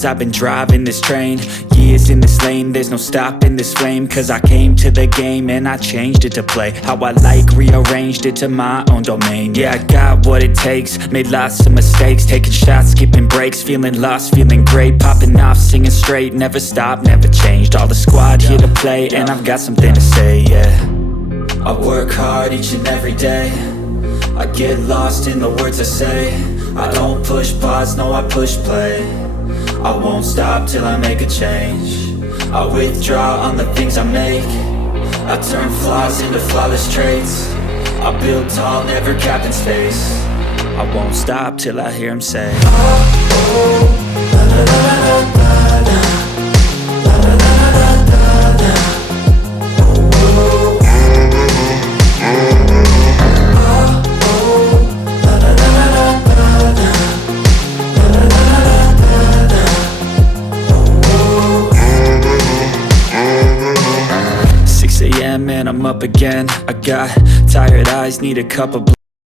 years I've been driving this train, years in this lane, there's no stopping this flame. Cause I came to the game and I changed it to play how I like, rearranged it to my own domain. Yeah, I got what it takes, made lots of mistakes, taking shots, skipping breaks, feeling lost, feeling great, popping off, singing straight, never stopped, never changed. All the squad here to play and I've got something to say, yeah. I work hard each and every day, I get lost in the words I say. I don't push pause, no I push play. I won't stop till I make a change. I withdraw on the things I make. I turn flaws into flawless traits. I build tall, never capped in space. I won't stop till I hear him say, oh, oh, la la la la la la. And I'm up again. I got tired eyes, need a cup of